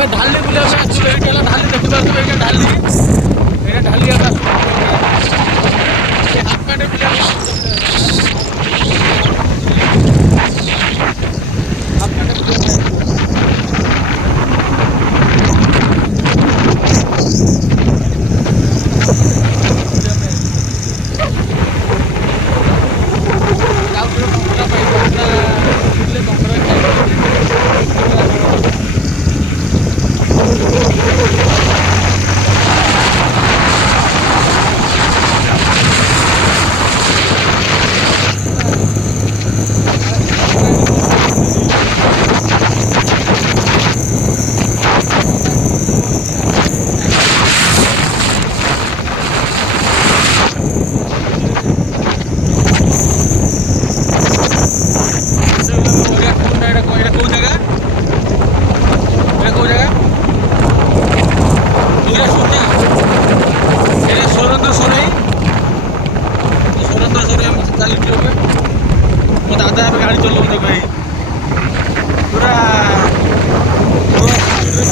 ଆମେ ଢାଲି ବୁଲିବା ପାଇଁ ଆସିଥିଲୁ। ଏଇଟା ହେଲା ଢାଲି ଦେଖିପାରୁଥିବେ, ଏଇଟା ଢାଲି ଆମେ ଆସିଥିଲୁ। ହାଫ କାଟେ ବୁଲିବା ପାଇଁ ହାଫ କାଟେ ବୁଲିବା ପାଇଁ ଯାଉଥିବେ କଙ୍କଡ଼ା ପାଇଁ କଙ୍କଡ଼ା ଥିଲେ କଙ୍କଡ଼ା ଖାଇବେ। ମୋ ଦାଦା ଏବେ ଗାଡ଼ି ଚଲାଉଛନ୍ତି ଭାଇ, ପୁରା ସ୍ପିଡ଼ରେ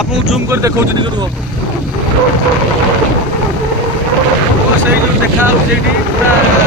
ଆପଣଙ୍କୁ ଜୁମ୍ କରି ଦେଖାଉଛି ଟିକେ ରୁହ। ସେଇ ଯେଉଁ ଦେଖାହେଉଛି ସେଇଠି ପୁରା